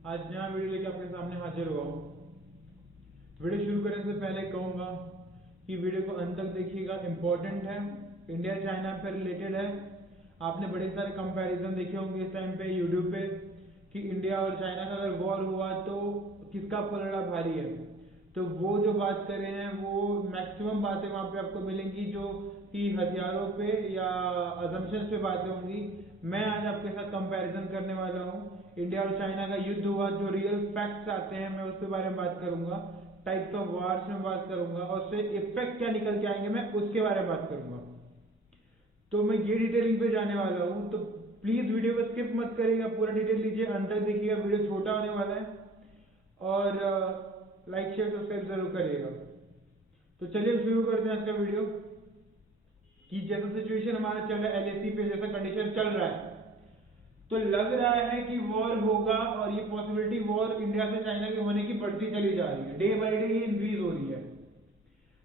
आज नया वीडियो लेके आपके सामने हाजिर हुआ हूँ। वीडियो शुरू करने से पहले कहूँगा कि वीडियो को अंत तक देखिएगा, इम्पोर्टेंट है, इंडिया चाइना पे रिलेटेड है। आपने बड़े सारे कंपैरिजन देखे होंगे इस टाइम पे यूट्यूब पे कि इंडिया और चाइना का अगर वॉर हुआ तो किसका पलड़ा भारी है। तो वो जो बात कर रहे हैं वो मैक्सिमम बातें वहाँ पे आपको मिलेंगी जो कि हथियारों पे या अजम्पशंस पे बातें होंगी। मैं आज आपके साथ कंपैरिजन करने वाला हूँ। इंडिया और चाइना का युद्ध हुआ, जो रियल फैक्ट्स आते हैं मैं उसके बारे में बात करूंगा, टाइप्स ऑफ वार्स में बात करूंगा और उससे इफेक्ट क्या निकल के आएंगे मैं उसके बारे में बात करूंगा। तो मैं ये डिटेलिंग पे जाने वाला हूँ, तो प्लीज वीडियो को स्किप मत करिएगा, पूरा डिटेल लीजिए, अंत तक देखिएगा। वीडियो छोटा होने वाला है और लाइक शेयर सब्सक्राइब जरूर करिएगा। तो चलिए शुरू करते हैं आज का वीडियो। कि जैसा सिचुएशन हमारा चल रहा है LAC पे, जैसा कंडीशन चल रहा है, तो लग रहा है कि वॉर होगा और ये पॉसिबिलिटी वॉर इंडिया से चाइना के होने की बढ़ती चली जा रही है, डे बाय डे ये इंक्रीज हो रही है।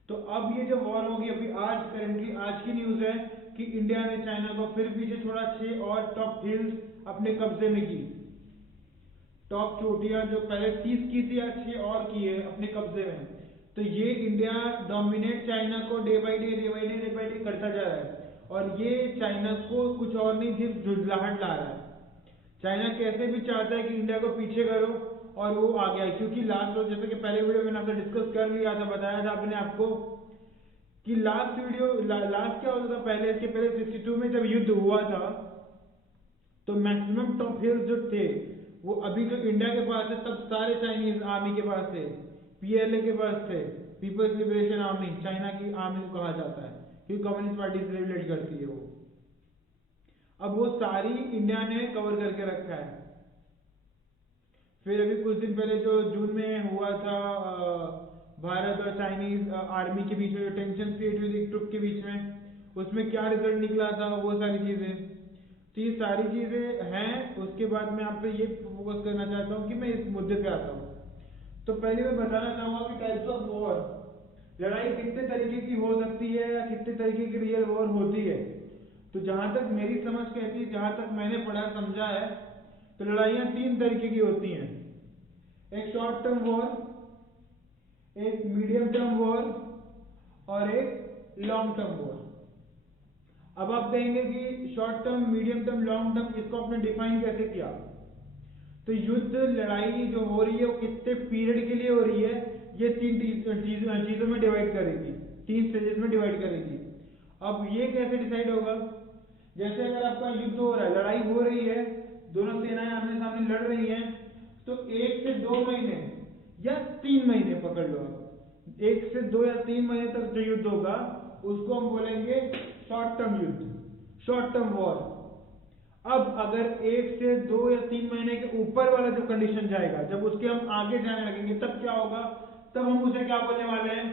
तो अब ये जो वॉर होगी, अभी आज करंटली आज की न्यूज है कि इंडिया ने चाइना को फिर पीछे छोड़ा, 6 और टॉप हिल्स अपने कब्जे में की। टॉप चोटियां जो पहले 30 की थी, आज 6 और की है अपने कब्जे में। तो ये इंडिया डोमिनेट चाइना को डे बाय डे करता जा रहा है और ये चाइना को कुछ और नहीं सिर्फ झुंझलाहट ला रहा है। चाइना कैसे भी चाहता है कि इंडिया को पीछे करो और वो आ गया, क्योंकि लास्ट बार जैसे कि पहले वीडियो में आपसे डिस्कस कर लिया था, बताया था अपने आपको कि लास्ट क्या होता था पहले, इसके पहले 62 में जब युद्ध हुआ था तो मैक्सिमम टॉप हिल्स जो थे वो अभी जो इंडिया के पास है तब सारे चाइनीज आर्मी के पास थे, PLA के पास थे, पीपल्स लिबरेशन आर्मी, चाइना की आर्मी को कहा जाता है क्योंकि कम्युनिस्ट पार्टी से रिलेट करती है वो। अब वो सारी इंडिया ने कवर करके रखा है। फिर अभी कुछ दिन पहले जो जून में हुआ था भारत और चाइनीज आर्मी के बीच में जो टेंशन क्रिएट हुई थी ट्रुप के बीच में, उसमें क्या रिजल्ट निकला था, वो सारी चीजें। तो ये सारी चीजें हैं। उसके बाद मैं आप पे ये फोकस करना चाहता हूँ कि मैं इस मुद्दे पे आता हूँ। तो पहले मैं बताना चाहूंगा कि टाइप्स ऑफ वॉर, लड़ाई कितने तरीके की हो सकती है या कितने तरीके की रियल वॉर होती है। तो जहां तक मेरी समझ कहती है, जहां तक मैंने पढ़ा समझा है, तो लड़ाइयां 3 तरीके की होती हैं। एक शॉर्ट टर्म वॉर, एक मीडियम टर्म वॉर और एक लॉन्ग टर्म वॉर। अब आप कहेंगे कि short term, medium term, long term, इसको आपने डिफाइन कैसे किया। तो युद्ध लड़ाई जो हो रही है वो कितने पीरियड के लिए हो रही है, ये 3 चीजों में डिवाइड करेगी, 3 स्टेजेस में डिवाइड करेगी। अब ये कैसे डिसाइड होगा, जैसे अगर आपका युद्ध हो रहा है, लड़ाई हो रही है, दोनों सेनाएं आमने सामने लड़ रही हैं, तो 1 से 2 महीने या 3 महीने पकड़ लो आप, 1 से 2 या 3 महीने तक जो युद्ध होगा उसको हम बोलेंगे शॉर्ट टर्म युद्ध, शॉर्ट टर्म वॉर। अब अगर 1 से 2 या 3 महीने के ऊपर वाला जो कंडीशन जाएगा, जब उसके हम आगे जाने लगेंगे तब क्या होगा, तब हम उसे क्या बोलने वाले हैं,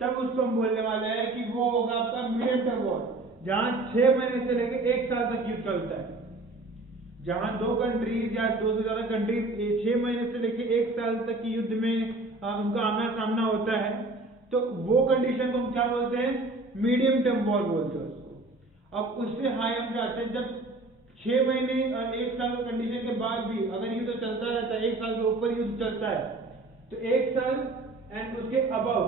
तब उसको हम बोलने वाले हैं कि वो होगा आपका मीडियम टर्म वॉर, जहां 6 महीने से लेकर 1 साल तक युद्ध चलता है। जहां 2 कंट्रीज या 2 से ज्यादा कंट्रीज 6 महीने से लेकर 1 साल तक की युद्ध में उनका आमना सामना होता है, तो वो कंडीशन को हम क्या बोलते हैं, मीडियम टर्म वॉर बोलते हैं उसको। अब उससे हाई हम जाते हैं जब 6 महीने और 1 साल कंडीशन के बाद भी अगर युद्ध चलता रहता है, 1 साल के ऊपर युद्ध चलता है, तो 1 साल एंड उसके अबव,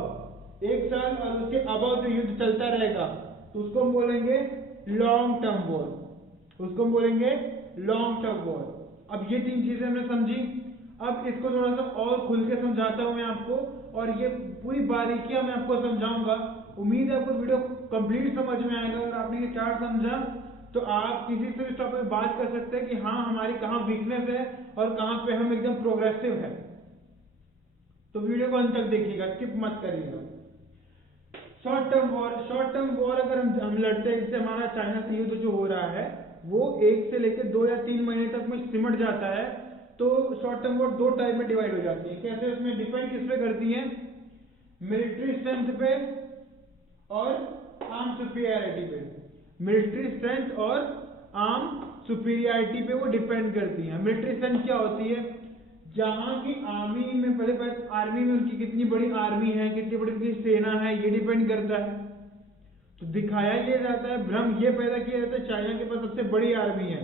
1 साल और उसके अबव जो युद्ध चलता रहेगा तो उसको हम बोलेंगे लॉन्ग टर्म वॉर, उसको हम बोलेंगे लॉन्ग टर्म वॉर। अब ये 3 चीजें हमने समझी। अब इसको थोड़ा सा और खुल के समझाता हूं मैं आपको, और ये पूरी बारीकियां मैं आपको समझाऊंगा। उम्मीद है आपको वीडियो कंप्लीट समझ में आएगा। अगर आपने ये चार्ट समझा तो आप किसी से इस टॉपिक में बात कर सकते हैं कि हाँ हमारी कहाँ वीकनेस है और कहाँ पे हम एकदम प्रोग्रेसिव है। तो वीडियो को अंत तक देखिएगा, स्किप मत करिएगा। Short term war, short term war अगर हम लड़ते हैं, इससे हमारा चाइना से युद्ध जो हो रहा है वो 1 से लेकर 2 या 3 महीने तक में सिमट जाता है। तो शॉर्ट टर्म वॉर 2 टाइप में डिवाइड हो जाती है। कैसे, उसमें डिपेंड किस पे करती है, मिलिट्री स्ट्रेंथ पे और आर्म सुपीरियरिटी पे। मिलिट्री स्ट्रेंथ और आर्म सुपीरियरिटी पे वो डिपेंड करती है। मिलिट्री स्ट्रेंथ क्या होती है, जहां की आर्मी में पहले आर्मी में उनकी कितनी बड़ी आर्मी है, कितनी बड़ी उनकी सेना है, ये डिपेंड करता है। तो दिखाया ये जाता है, भ्रम ये पैदा किया जाता है चाइना के पास सबसे बड़ी आर्मी है,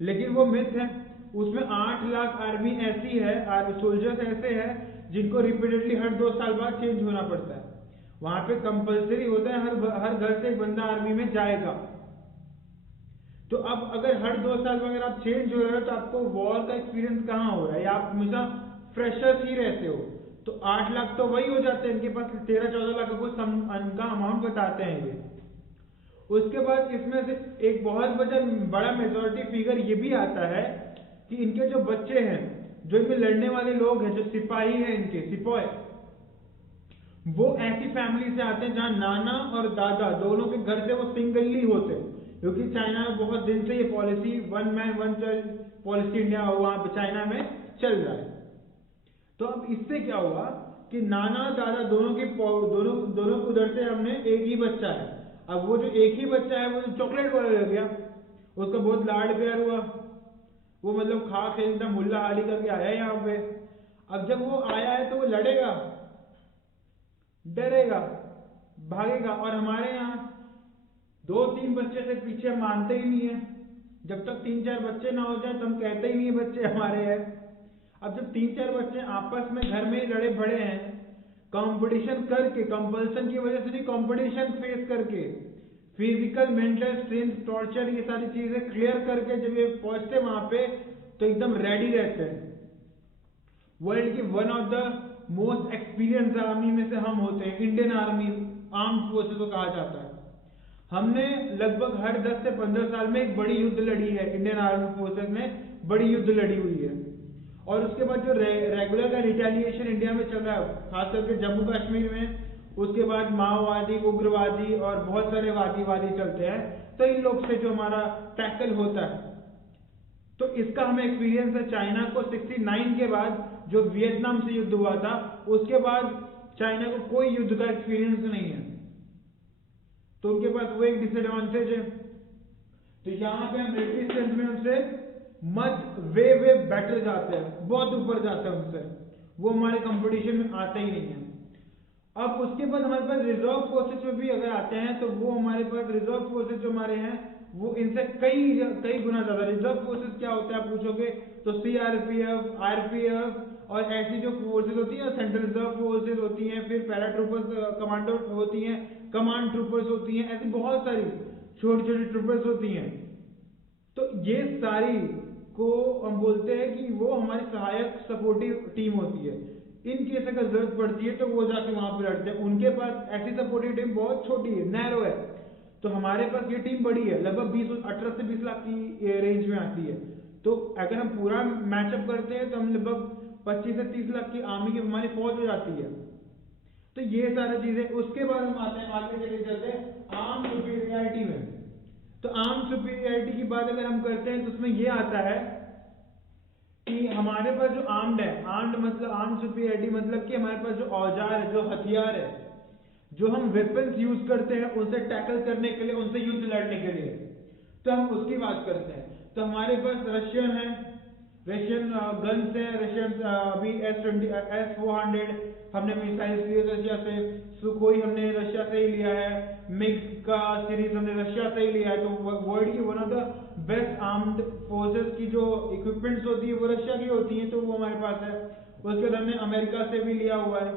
लेकिन वो मिथ है। उसमें 8 लाख आर्मी ऐसी है, सोल्जर्स ऐसे हैं जिनको रिपीटेडली हर 2 साल बाद चेंज होना पड़ता है। वहां पे कंपलसरी होता है हर घर से एक बंदा आर्मी में जाएगा। तो अब अगर हर 2 साल में अगर आप चेंज हो रहे हो तो आपको वॉर का एक्सपीरियंस कहाँ हो रहा है, या आप हमेशा फ्रेशर्स ही रहते हो। तो 8 लाख तो वही हो जाते हैं, इनके पास 13-14 लाख का कुछ इनका अमाउंट बताते हैं ये। उसके बाद इसमें से एक बहुत बड़ा मेजोरिटी फिगर ये भी आता है कि इनके जो बच्चे हैं, जो इनमें लड़ने वाले लोग हैं, जो सिपाही हैं, इनके सिपाही, वो ऐसी फैमिली से आते हैं जहां नाना और दादा दोनों के घर से वो सिंगली होते हैं। क्योंकि चाइना में बहुत दिन से ये policy 1 man 1 child policy India वहां चाइना में चल रहा है। तो अब इससे क्या हुआ कि नाना दादा दोनों उधर से हमने एक ही बच्चा है। अब वो जो एक ही बच्चा है वो चॉकलेट वाला हो गया, उसका बहुत लाड प्यार हुआ, वो मतलब खा खेल एकदम मुल्ला हाली करके आया यहाँ पे। अब जब वो आया है तो वो लड़ेगा, डरेगा, भागेगा। और हमारे यहाँ 2-3 बच्चे से पीछे मानते ही नहीं है। जब तक 3-4 बच्चे ना हो जाए तो हम कहते ही नहीं बच्चे हमारे हैं। अब जब 3-4 बच्चे आपस में घर में ही लड़े बड़े हैं, कंपटीशन करके, कंपल्सन की वजह से नहीं, कंपटीशन फेस करके, फिजिकल मेंटल स्ट्रेंथ टॉर्चर ये सारी चीजें क्लियर करके जब ये पहुंचते वहां पे तो एकदम रेडी रहते हैं। वर्ल्ड की one of the most experience army में से हम होते हैं। इंडियन आर्मी आर्म्ड फोर्सेस को कहा जाता है। हमने लगभग हर 10 से 15 साल में एक बड़ी युद्ध लड़ी है, इंडियन आर्मी फोर्सेस ने बड़ी युद्ध लड़ी हुई है। और उसके बाद जो रेगुलर का रिटेलिएशन इंडिया में चल रहा है, खास करके जम्मू कश्मीर में, उसके बाद माओवादी, उग्रवादी और बहुत सारे वादी चलते हैं। तो इन लोग से जो हमारा टैकल होता है, तो इसका हमें एक्सपीरियंस है। चाइना को 69 के बाद जो वियतनाम से युद्ध हुआ था, उसके बाद चाइना को कोई युद्ध का एक्सपीरियंस नहीं है। तो उनके पास वो एक डिसएडवांटेज है। तो यहाँ पे हम मिलिट्री स्ट्रेंथ में हमसे मच वे बेटर जाते हैं, बहुत ऊपर जाते हैं उनसे, वो हमारे कंपटीशन में आते ही नहीं है। अब उसके बाद हमारे पास रिजर्व फोर्सेस में भी अगर आते हैं तो वो हमारे पास रिजर्व फोर्सेस जो हमारे हैं वो इनसे कई गुना ज्यादा। रिजर्व फोर्सेस क्या होता है आप पूछोगे तो सीआरपीएफ, आरपीएफ और ऐसी जो फोर्सेस होती है, सेंट्रल रिजर्व फोर्सेस होती हैं, फिर पैराट्रूपर्स कमांडो होती हैं, कमांड ट्रूपर्स होती हैं, ऐसी बहुत सारी छोटी छोटी ट्रूपर्स होती हैं। तो ये सारी को हम बोलते हैं कि वो हमारी सहायक सपोर्टिव टीम होती है। इन केस अगर जरूरत पड़ती है तो वो जाके वहां पर लड़ते हैं। उनके पास ऐसी सपोर्टिव टीम बहुत छोटी है, नैरो है। तो हमारे पास ये टीम बड़ी है, लगभग 18 से 20 लाख की रेंज में आती है। तो अगर हम पूरा मैचअप करते हैं तो हम लगभग 25 से 30 लाख की आर्मी की हमारी फौज हो जाती है। तो ये सारी चीजें, उसके बाद हम आते हैं आगे चले चलते हैं आर्म सुपीरियरिटी में। तो आर्म सुपीरियरिटी की बात अगर हम करते हैं तो उसमें ये आता है कि हमारे पास जो आर्म्ड है, आर्म्ड मतलब आर्म सुपीरियरिटी मतलब कि हमारे पास जो औजार है, जो हथियार है, जो हम वेपन्स यूज करते हैं उनसे टैकल करने के लिए, उनसे युद्ध लड़ने के लिए, तो हम उसकी बात करते हैं। तो हमारे पास रशियन गन्स है, रशियन अभी S-400 हमने मिसाइल्स लिए रशिया से, सुखोई हमने रशिया से ही लिया है, मिग का सीरीज हमने रशिया से ही लिया है। तो वर्ल्ड की one of the best armed forces की जो इक्विपमेंट्स होती है वो रशिया की होती है, तो वो हमारे पास है। उसके बाद हमने अमेरिका से भी लिया हुआ है,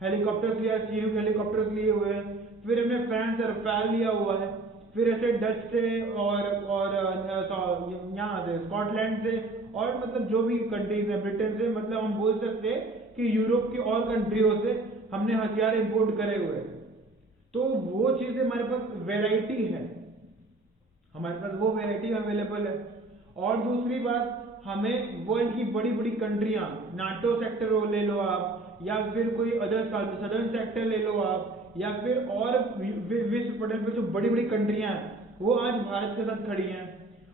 हेलीकॉप्टर्स लिया, चीनूक हेलीकॉप्टर्स लिए हुए हैं। फिर हमने फ्रांस से रफाल लिया हुआ है। फिर ऐसे डच से और यहाँ से स्कॉटलैंड से और मतलब जो भी कंट्रीज है, ब्रिटेन से, मतलब हम बोल सकते हैं कि यूरोप की और कंट्रियों से हमने हथियार इंपोर्ट करे हुए हैं। तो वो चीजें हमारे पास वैरायटी है, हमारे पास वो वैरायटी अवेलेबल है। और दूसरी बात, हमें वर्ल्ड की बड़ी बड़ी कंट्रियां, नाटो सेक्टर ले लो आप, या फिर कोई अदर सदर्न सेक्टर ले लो आप, या फिर और विश्व पटल पे जो बड़ी बड़ी कंट्रियां हैं वो आज भारत के साथ खड़ी हैं,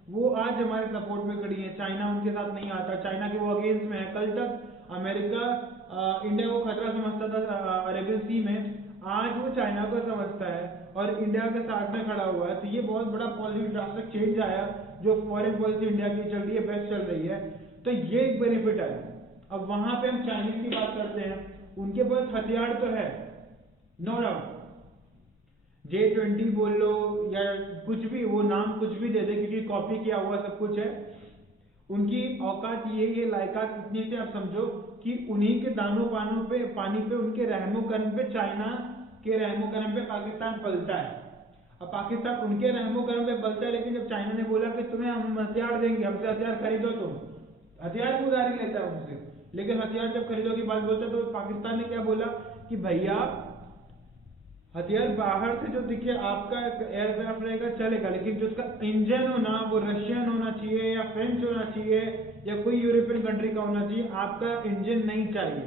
वो आज हमारे सपोर्ट में खड़ी है। चाइना उनके साथ नहीं आता, चाइना के वो अगेंस्ट में है। कल तक अमेरिका इंडिया को खतरा समझता था अरेबियन सी में, आज वो चाइना को समझता है और इंडिया के साथ में खड़ा हुआ है। तो ये बहुत बड़ा पॉलिसी ड्रास्टिक चेंज आया, जो फॉरेन पॉलिसी इंडिया की चल रही है, बेस्ट चल रही है। तो ये एक बेनिफिट है। अब वहां पे हम चाइनीज की बात करते हैं, उनके पास हथियार तो है, नो डाउट, J-20 बोल लो या कुछ भी, वो नाम कुछ भी दे दे क्योंकि कॉपी किया हुआ सब कुछ है। उनकी औकात ये लायकात कितनी थी आप समझो कि उन्हीं के दानों पानी पे उनके रहमो करम पे चाइना के रहमो करम पे पाकिस्तान पलता है। अब पाकिस्तान उनके रहमो करम पे पलता है, लेकिन जब चाइना ने बोला कि तुम्हें हम हथियार देंगे, हमसे हथियार खरीदो, तुम हथियार भी उधार लेता है उनसे, लेकिन हथियार जब खरीदो की बात बोलता है तो पाकिस्तान ने क्या बोला कि भैया हथियार बाहर से जो दिखे आपका एयरक्राफ्ट रहेगा चलेगा, लेकिन जो उसका इंजन हो ना वो रशियन होना चाहिए या फ्रेंच होना चाहिए या कोई यूरोपियन कंट्री का होना चाहिए, आपका इंजन नहीं चाहिए।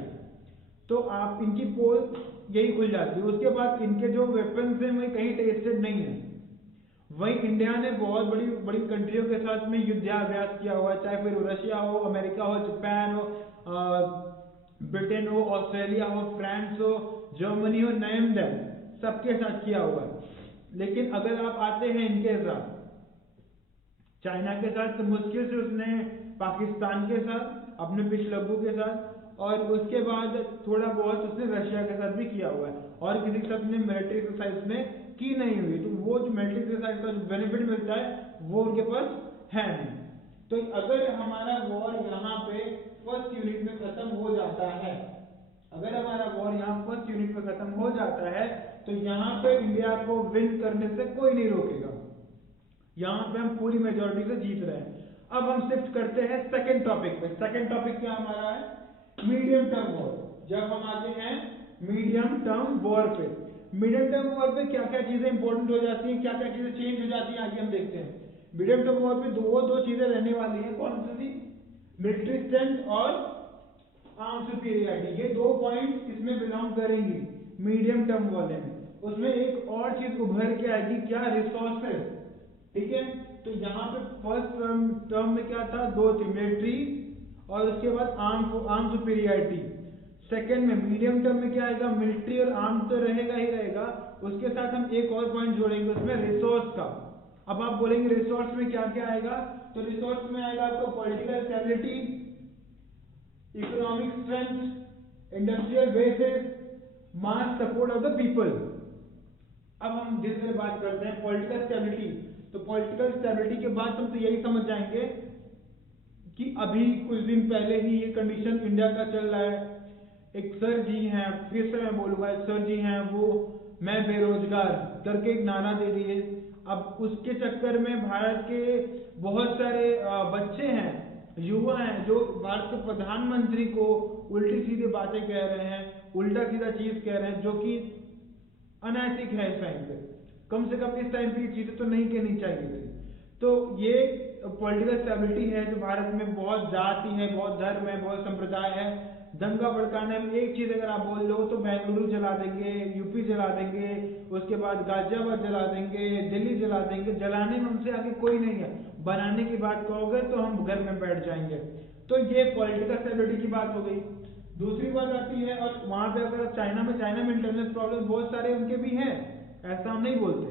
तो आप इनकी पोल यही खुल जाती है। उसके बाद इनके जो वेपन्स हैं वही कहीं टेस्टेड नहीं है। वही इंडिया ने बहुत बड़ी बड़ी कंट्रियों के साथ में युद्धाभ्यास किया हुआ है, चाहे फिर रशिया हो, अमेरिका हो, जापान हो, ब्रिटेन हो, ऑस्ट्रेलिया हो, फ्रांस हो, जर्मनी हो, नेम देम, सबके साथ किया हुआ है। लेकिन अगर आप आते हैं इनके साथ चाइना के साथ तो मुश्किल से उसने पाकिस्तान के साथ, अपने पिछलग्गू के साथ, और उसके बाद थोड़ा बहुत उसने रशिया के साथ भी किया हुआ है, और किसी के साथ मिलिट्री एक्सरसाइज में की नहीं हुई। तो वो जो मिलिट्री एक्सरसाइज का जो बेनिफिट मिलता है वो उनके पास है नहीं। तो अगर हमारा वॉर यहाँ पे फर्स्ट यूनिट में खत्म हो जाता है, अगर हमारा वॉर यहाँ फर्स्ट यूनिट में खत्म हो जाता है तो यहाँ पे इंडिया को विन करने से कोई नहीं रोकेगा। यहाँ पे हम पूरी मेजोरिटी से जीत रहे हैं। अब हम शिफ्ट करते हैं सेकंड टॉपिक पे। सेकंड टॉपिक क्या हमारा है? Medium term war. जब हम आते हैं मीडियम टर्म वॉर पे, मीडियम टर्म वॉर पे क्या क्या चीजें इंपॉर्टेंट हो जाती हैं, क्या क्या चीजें चेंज हो जाती हैं, आगे हम देखते हैं। मीडियम टर्म वॉर पे दो चीजें रहने वाली है। कौन सी? मिलिट्री स्ट्रेंथ और आर्म सुपीरियरिटी। ये 2 पॉइंट इसमें बिलोंग करेंगी मीडियम टर्म वाले में। उसमें एक और चीज उभर के आएगी, क्या? रिसोर्सेज। ठीक है, तो यहाँ पे फर्स्ट टर्म में क्या था? 2 थी, मिलिट्री और उसके बाद आर्म सुपीरियरिटी। सेकेंड में मीडियम टर्म में क्या आएगा? मिलिट्री और आर्म तो रहेगा ही रहेगा, उसके साथ हम एक और पॉइंट जोड़ेंगे उसमें, रिसोर्स का। अब आप बोलेंगे रिसोर्स में क्या क्या आएगा? तो रिसोर्स में आएगा आपको political stability, economic strength, industrial basis, mass support of the people. अब हम धीरे धीरे बात करते हैं पॉलिटिकल स्टेबिलिटी। तो पॉलिटिकल स्टेबिलिटी के बाद हम तो यही समझ जाएंगे कि अभी कुछ दिन पहले ही ये कंडीशन इंडिया का चल रहा है। एक सर जी हैं, फिर से मैं बोलूंगा, एक सर जी हैं, वो मैं बेरोजगार करके एक नारा दे दिए। अब उसके चक्कर में भारत के बहुत सारे बच्चे हैं, युवा हैं, जो भारत के प्रधानमंत्री को उल्टी सीधी बातें कह रहे हैं, उल्टा सीधा चीज कह रहे हैं, जो कि अनैतिक है। इस टाइम पे कम से कम इस टाइम पे ये चीजें तो नहीं कहनी चाहिए थी। तो ये पॉलिटिकल स्टेबिलिटी है जो भारत में बहुत जाति है, बहुत धर्म है, बहुत संप्रदाय है। दंगा भड़काने में एक चीज अगर आप बोल लो तो बेंगलुरु जला देंगे, यूपी जला देंगे, उसके बाद गाजियाबाद जला देंगे, दिल्ली जला देंगे। जलाने में हमसे आगे कोई नहीं है। बनाने की बात कहोगे तो हम घर में बैठ जाएंगे। तो ये पॉलिटिकल स्टेबिलिटी की बात हो गई। दूसरी बात आती है, और वहां पे अगर चाइना में इंटरनल प्रॉब्लम बहुत सारे उनके भी हैं, ऐसा हम नहीं बोलते,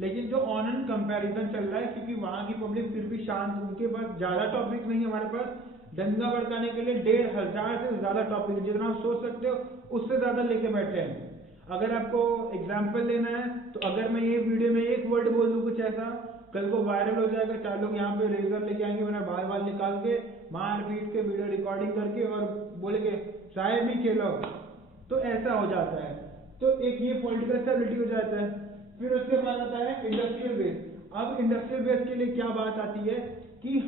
लेकिन जो ऑन एंड कंपैरिजन चल रहा है, क्योंकि वहां की पब्लिक फिर भी शांत, उनके पास ज्यादा टॉपिक नहीं है। हमारे पास दंगा भड़काने के लिए 1500 से ज्यादा टॉपिक, जितना आप सोच सकते हो उससे ज्यादा लेके बैठे हैं। अगर आपको एग्जाम्पल लेना है तो अगर मैं ये वीडियो में एक वर्ड बोल दूं कुछ ऐसा, कल को वायरल हो जाएगा, 4 लोग यहाँ पे रेजर लेके आएंगे, मेरा बाल निकाल के मार पीट के वीडियो रिकॉर्डिंग करके और बोलेंगे साहेब ही खेलो, तो ऐसा हो जाता है। तो एक ये पॉलिटिकल स्टेबिलिटी हो जाता है। फिर उसके बाद आता है इंडस्ट्रियल बेस। अब इंडस्ट्रियल बेस के लिए क्या बात आती है कि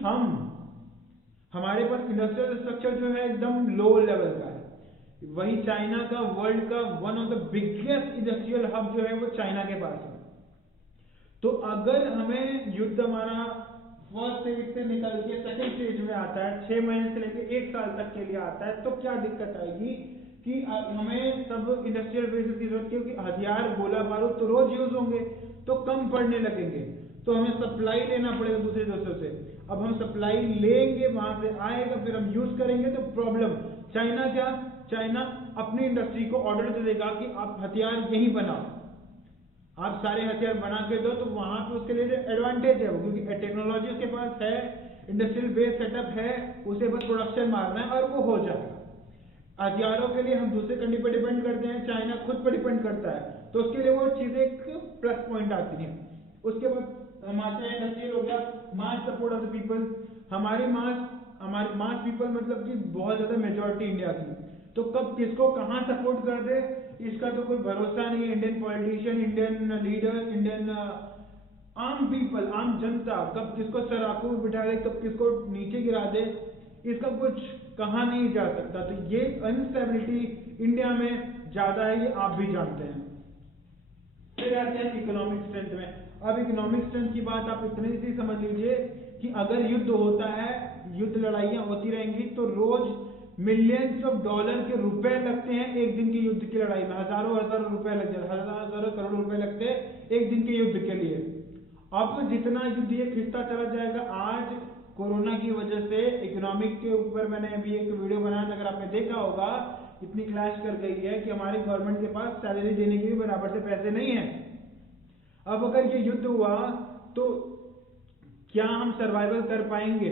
हमारे पास इंडस्ट्रियल स्ट्रक्चर जो है एकदम लो लेवल का है। वही चाइना का वर्ल्ड का one of the biggest industrial hub जो है वो चाइना के पास है। तो अगर हमें युद्ध हमारा फर्स्ट स्टेज से निकल के सेकंड स्टेज में आता है, 6 महीने से लेकर 1 साल तक के लिए आता है, तो क्या दिक्कत आएगी कि हमें सब इंडस्ट्रियल बेसिस की जरूरत, क्योंकि हथियार गोला बारूद तो रोज यूज होंगे तो कम पड़ने लगेंगे, तो हमें सप्लाई लेना पड़ेगा दूसरे देशों से। अब हम सप्लाई लेंगे, वहां से आएगा, फिर हम यूज करेंगे, तो प्रॉब्लम। चाइना अपनी इंडस्ट्री को ऑर्डर दे देगा कि आप हथियार यहीं बनाओ, आप सारे हथियार बना के दो, तो वहां पे उसके लिए एडवांटेज है वो, क्योंकि टेक्नोलॉजी उसके पास है, इंडस्ट्रियल बेस सेटअप है, उसे बस प्रोडक्शन मारना है और वो हो जाएगा। हथियारों के लिए हम दूसरे कंट्री पर डिपेंड करते हैं, चाइना खुद पर डिपेंड करता है, तो उसके लिए वो चीजें एक प्लस पॉइंट आती हैं। उसके बाद हम आते हैं इंडस्ट्रियल हो गया, मास सपोर्ट ऑफ द पीपल। हमारी मास पीपल मतलब कि बहुत ज्यादा मेजोरिटी इंडिया की, तो कब किसको कहाँ सपोर्ट कर दे इसका तो कोई भरोसा नहीं है। Indian politician, Indian leaders, Indian आम पीपल, आम जनता कब किसको सर आंखों में बिठा दे, कब किसको नीचे गिरा दे, इसका कुछ कहा नहीं जा सकता। तो ये अनस्टेबिलिटी इंडिया में ज्यादा है, ये आप भी जानते हैं। फिर आते हैं इकोनॉमिक स्ट्रेंथ में। अब इकोनॉमिक स्ट्रेंथ की बात आप इतनी सी समझ लीजिए कि अगर युद्ध होता है, युद्ध लड़ाइयां होती रहेंगी तो रोज मिलियंस ऑफ डॉलर के रुपए लगते हैं एक दिन के युद्ध की लड़ाई में, हजारों रुपए लग जाते, हजारों करोड़ रुपए लगते हैं एक दिन के युद्ध के लिए। अब जितना युद्ध ये खिंचता चला जाएगा, आज कोरोना की वजह से इकोनॉमिक के ऊपर मैंने अभी एक वीडियो बनाया था, अगर आपने देखा होगा, इतनी क्लैश कर गई है कि हमारी गवर्नमेंट के पास सैलरी देने के भी बराबर से पैसे नहीं है। अब अगर ये युद्ध हुआ तो क्या हम सर्वाइवल कर पाएंगे?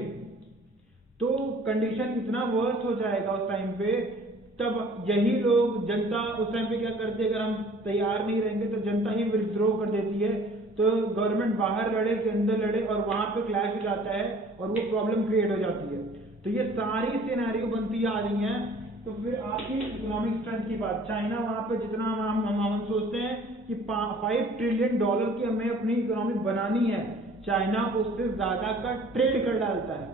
तो कंडीशन इतना वर्स्ट हो जाएगा उस टाइम पे, तब यही लोग जनता उस टाइम पे क्या करती है, अगर हम तैयार नहीं रहेंगे तो जनता ही विथड्रॉ कर देती है, तो गवर्नमेंट बाहर लड़े कि अंदर लड़े और वहां पे क्लैश हो जाता है और वो प्रॉब्लम क्रिएट हो जाती है। तो ये सारी सिनेरियो बनती आ रही हैं। तो फिर आपकी इकोनॉमिक स्ट्रेंथ की बात, चाइना वहां पे जितना हम सोचते हैं कि $5 ट्रिलियन की हमें अपनी इकोनॉमी बनानी है, चाइना उससे ज्यादा का ट्रेड कर डालता है,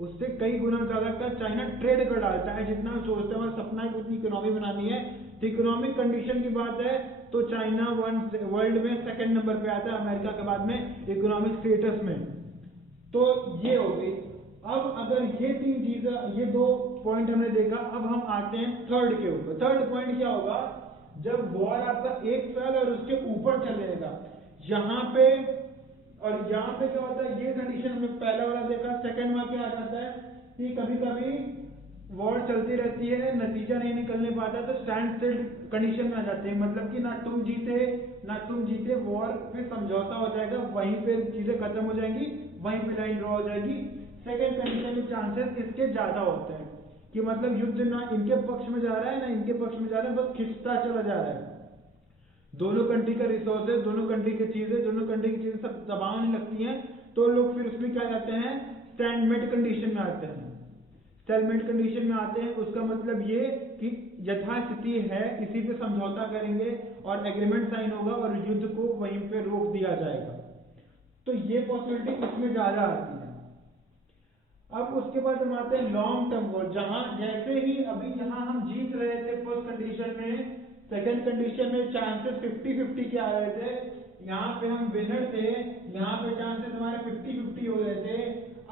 उससे कई गुना ज्यादा का चाइना ट्रेड कर डालता है। जितना हम सोचते हैं हमारा सपना है कि उतनी इकोनॉमी बनानी है। तो इकोनॉमिक कंडीशन की बात है तो चाइना वर्ल्ड में सेकंड नंबर पे आता है अमेरिका के बाद में इकोनॉमिक स्टेटस में। तो ये हो गई। अब अगर ये तीन चीजें, ये दो पॉइंट हमने देखा, अब हम आते हैं थर्ड के ऊपर। थर्ड पॉइंट क्या होगा, जब वॉर आपका 1 साल और उसके ऊपर चलेगा, यहाँ पे और यहाँ पे क्या होता है, ये कंडीशन हमने पहला वाला देखा। सेकंड में क्या आ जाता है कि कभी कभी वॉर चलती रहती है, नतीजा नहीं निकलने पाता तो स्टैंड स्टिल कंडीशन में आ जाते हैं, मतलब कि ना तुम जीते वॉर पे समझौता हो जाएगा, वहीं पे चीजें खत्म हो जाएंगी, वहीं पे लाइन ड्रॉ हो जाएगी। सेकंड कंडीशन में चांसेस इसके ज्यादा होते हैं कि मतलब युद्ध ना इनके पक्ष में जा रहा है ना इनके पक्ष में जा रहा है, बस खिंचता चला जा रहा है। दोनों कंट्री का रिसोर्सेज, दोनों कंट्री की चीजें सब दबावने लगती हैं, तो लोग फिर उसमें क्या जाते हैं, स्टैंडमेट कंडीशन में आते हैं। स्टैलमेट कंडीशन में आते हैं उसका मतलब ये कि यथास्थिति है, इसी पे समझौता करेंगे और एग्रीमेंट साइन होगा और युद्ध को वहीं पे रोक दिया जाएगा। तो ये पॉसिबिलिटी इसमें ज्यादा आती है। अब उसके बाद हम आते हैं लॉन्ग टर्म गोल, जहां जैसे ही अभी यहाँ हम जीत रहे थे फर्स्ट कंडीशन में, सेकंड कंडीशन में चांसेस 50-50 के आ रहे थे, यहाँ पे हम विनर थे, यहाँ पे चांसेस हमारे 50-50 हो रहे थे।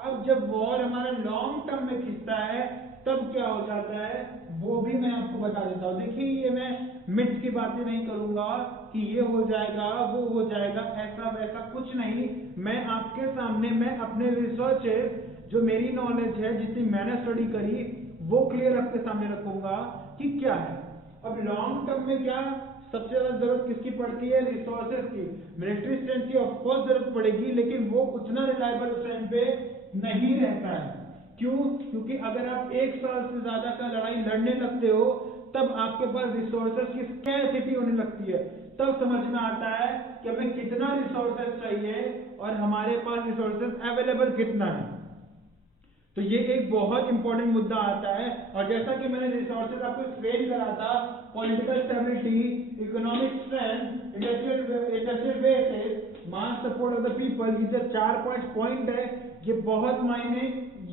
अब जब वॉर हमारा लॉन्ग टर्म में खिंचता है तब क्या हो जाता है वो भी मैं आपको बता देता हूँ। देखिए ये मैं मिथ की बातें नहीं करूंगा कि ये हो जाएगा वो हो जाएगा, ऐसा वैसा कुछ नहीं। मैं आपके सामने, मैं अपने रिसर्चेस, जो मेरी नॉलेज है, जितनी मैंने स्टडी करी, वो क्लियर आपके सामने रखूंगा कि क्या है। अब लॉन्ग टर्म में क्या सबसे ज्यादा जरूरत किसकी पड़ती है, रिसोर्सेज की। मिलिट्री स्ट्रेंथ की ऑफकोर्स जरूरत पड़ेगी, लेकिन वो उतना रिलायबल उस टाइम पे नहीं रहता है। क्यों? क्योंकि अगर आप 1 साल से ज्यादा का लड़ाई लड़ने लगते हो तब आपके पास रिसोर्सेज की स्कैर्सिटी होने लगती है, तब समझ में आता है कि हमें कितना रिसोर्सेज चाहिए और हमारे पास रिसोर्सेज अवेलेबल कितना है। तो ये एक बहुत इंपॉर्टेंट मुद्दा आता है। और जैसा कि मैंने रिसोर्सेज आपको एक्सप्लेन करा था, political stability, economic strength, industrial basis, mass support of the people, ये जो 4 पॉइंट है, ये बहुत मायने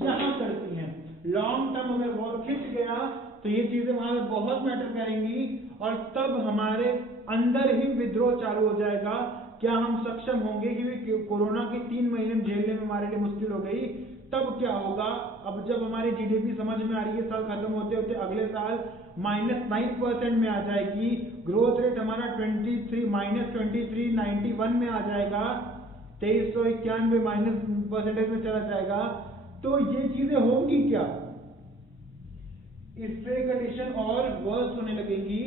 यहाँ करती हैं। लॉन्ग टर्म अगर वॉर खिंच गया तो ये चीजें वहां पे बहुत मैटर करेंगी और तब हमारे अंदर ही विद्रोह चालू हो जाएगा। क्या हम सक्षम होंगे, क्योंकि कोरोना के 3 महीने झेलने में हमारे लिए मुश्किल हो गई, तब क्या होगा। अब जब हमारी जीडीपी समझ में आ रही है, साल खत्म होते होते अगले साल -9% में आ जाएगी, ग्रोथ रेट हमारा -2391 में आ जाएगा, 2391 % में चला जाएगा, तो ये चीजें होंगी क्या, इससे कंडीशन और वर्स होने लगेंगी।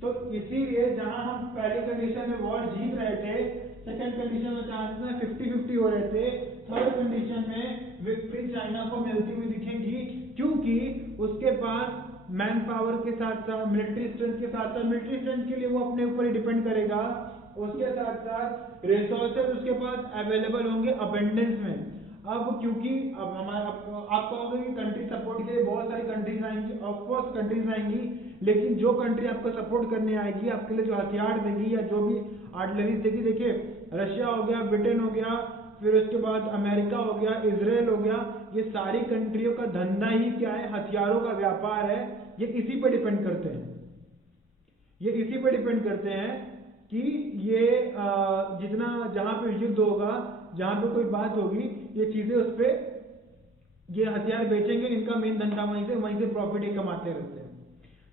तो इसीलिए जहां हम पहली कंडीशन में वॉर जीत रहे थे, सेकंड कंडीशन में चांसेस में 50-50 हो रहे थे, थर्ड कंडीशन में विक्ट्री चाइना को मिलती हुई दिखेगी, क्योंकि उसके पास मैन पावर के साथ साथ मिलिट्री स्ट्रेंथ के साथ साथ, मिलिट्री स्ट्रेंथ के लिए वो अपने ऊपर ही डिपेंड करेगा, उसके साथ साथ रिसोर्सेज उसके पास अवेलेबल होंगे अबेंडेंस में। अब क्योंकि अब हमारा आप कहोगे कि कंट्री सपोर्ट के लिए बहुत सारी कंट्रीज आएंगी, ऑफकोर्स कंट्रीज आएंगी, लेकिन जो कंट्री आपको सपोर्ट करने आएगी, आपके लिए जो हथियार देगी या जो भी आर्टिलरी देगी, देखिए रशिया हो गया, ब्रिटेन हो गया, फिर उसके बाद अमेरिका हो गया, इजराइल हो गया, ये सारी कंट्रियों का धंधा ही क्या है, हथियारों का व्यापार है। ये इसी पे डिपेंड करते हैं, ये इसी पे डिपेंड करते हैं कि ये जितना जहां पे युद्ध होगा, जहां पे कोई बात होगी, ये चीजें उस पे ये हथियार बेचेंगे, इनका मेन धंधा वहीं से प्रॉफिट ही कमाते रहते हैं।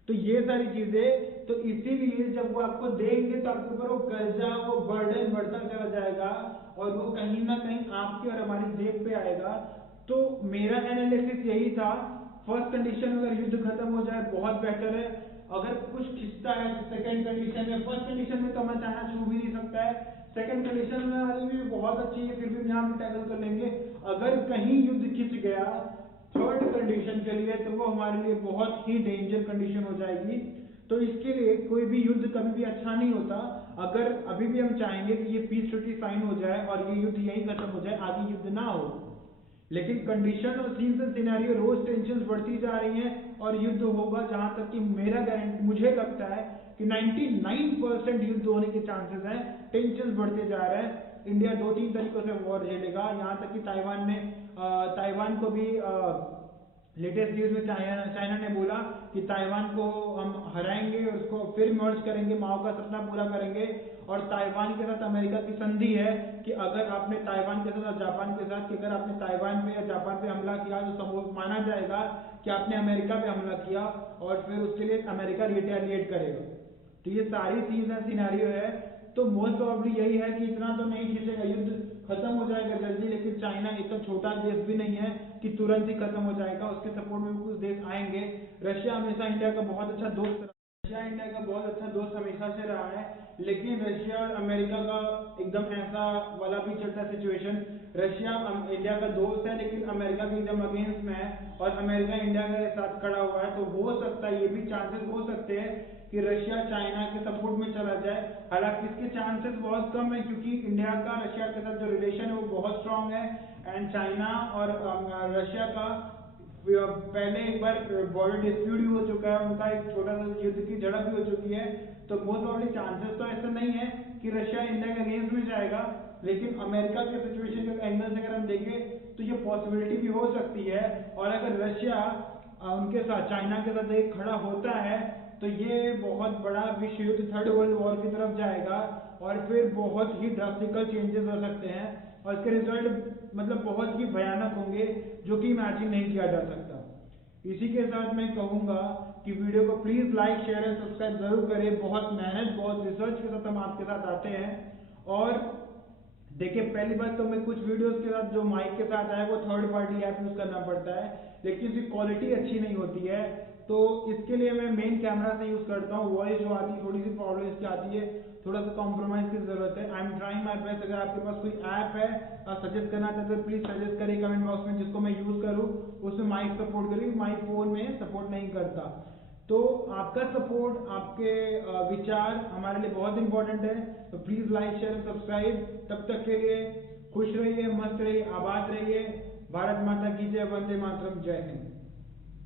तो ये सारी चीजें, तो इसीलिए जब वो आपको देंगे तो आपके ऊपर वो कर्जा, वो बर्डन बढ़ता चला जाएगा और वो कहीं ना कहीं आपकी और हमारी जेब पे आएगा। तो मेरा एनालिसिस यही था, फर्स्ट कंडीशन अगर युद्ध खत्म हो जाए बहुत बेहतर है। अगर कुछ खिंचता है सेकंड कंडीशन में, फर्स्ट कंडीशन में तो हमें चाइना छू भी नहीं सकता है, सेकंड कंडीशन में वाली भी बहुत अच्छी है, फिर भी यहाँ भी टैकल कर लेंगे। अगर कहीं युद्ध खिंच गया थर्ड कंडीशन के लिए, तो वो हमारे लिए बहुत ही डेंजर कंडीशन हो जाएगी। तो इसके लिए कोई भी युद्ध कभी भी अच्छा नहीं होता। अगर अभी भी हम चाहेंगे कि ये पीस ट्रीटी साइन हो जाए और ये युद्ध यहीं खत्म हो जाए, आगे युद्ध ना हो, लेकिन कंडीशन और सीन्स एंड सिनेरियो रोज टेंशन बढ़ती जा रही हैं और युद्ध होगा। जहां तक कि मेरा गारंटी, मुझे लगता है कि 99% युद्ध होने के चांसेस हैं, टेंशन बढ़ते जा रहे हैं। इंडिया 2-3 तरीकों से वॉर झेलेगा, यहाँ तक कि ताइवान को भी लेटेस्ट न्यूज में चाइना ने बोला कि ताइवान को हम हराएंगे, उसको फिर मर्ज करेंगे, माओ का सपना पूरा करेंगे। और ताइवान के साथ अमेरिका की संधि है कि अगर आपने ताइवान के साथ और जापान के साथ, कि अगर आपने ताइवान पे या जापान पे हमला किया तो माना जाएगा कि आपने अमेरिका पे हमला किया और फिर उसके लिए अमेरिका रिटेलिएट करेगा। तो ये सारी चीजें सिनेरियो है। तो मोस्ट प्रॉब्ली यही है कि इतना तो नहीं खींचेगा, युद्ध खत्म हो जाएगा जल्दी, लेकिन चाइना इतना छोटा देश भी नहीं है कि तुरंत ही खत्म हो जाएगा, उसके सपोर्ट में कुछ देश आएंगे। रशिया हमेशा इंडिया का बहुत अच्छा दोस्त रहा, रशिया इंडिया का बहुत अच्छा दोस्त हमेशा से रहा है, लेकिन रशिया और अमेरिका का एकदम ऐसा वाला भी चलता है सिचुएशन। रशिया इंडिया का दोस्त है लेकिन अमेरिका के एकदम अगेंस्ट में है, और अमेरिका इंडिया के साथ खड़ा हुआ है। तो हो सकता है, ये भी चांसेस हो सकते हैं कि रशिया चाइना के सपोर्ट में चला जाए। हालांकि इसके चांसेस बहुत कम है क्योंकि इंडिया का रशिया के साथ जो रिलेशन है वो बहुत स्ट्रांग है, एंड चाइना और रशिया का पहले एक बार बॉर्डर डिस्प्यूट भी हो चुका है, उनका एक छोटा सा युद्ध की झड़प भी हो चुकी है। तो मोस्ट प्रॉब्ली चांसेस तो ऐसा नहीं है कि रशिया इंडिया के अगेंस्ट में जाएगा, लेकिन अमेरिका के सिचुएशन के एंगल से अगर हम देखें तो ये पॉसिबिलिटी भी हो सकती है। और अगर रशिया उनके साथ, चाइना के साथ एक खड़ा होता है तो ये बहुत बड़ा विश्व युद्ध, थर्ड वर्ल्ड वॉर की तरफ जाएगा और फिर बहुत ही ड्रास्टिकल चेंजेस हो सकते हैं और इसके रिजल्ट मतलब बहुत ही भयानक होंगे, जो कि इमेजिन नहीं किया जा सकता। इसी के साथ मैं कहूंगा कि वीडियो को please like, share and subscribe जरूर करें। बहुत मेहनत, बहुत रिसर्च के साथ हम आपके साथ आते हैं। और देखिए, पहली बात तो मैं कुछ वीडियोस के साथ जो माइक के साथ आए वो थर्ड पार्टी ऐप यूज करना पड़ता है, लेकिन उसकी क्वालिटी अच्छी नहीं होती है। तो इसके लिए मैं मेन कैमरा से यूज करता हूँ। वॉइस जो आती है थोड़ी सी प्रॉब्लम इसकी आती है, थोड़ा सा कॉम्प्रोमाइज की जरूरत है। I am trying my best. अगर आपके पास कोई ऐप है आप सजेस्ट करना चाहते हो तो प्लीज सजेस्ट करिए कमेंट बॉक्स में, जिसको मैं यूज करूँ। उसमें माइक सपोर्ट करिए, माइक फोन में सपोर्ट नहीं करता। तो आपका सपोर्ट, आपके विचार हमारे लिए बहुत इंपॉर्टेंट है। तो प्लीज लाइक, शेयर, सब्सक्राइब। तब तक के लिए खुश रहिए, मस्त रहिए, आबाद रहिए। भारत माता की जय, वंदे मातरम, जय हिंद।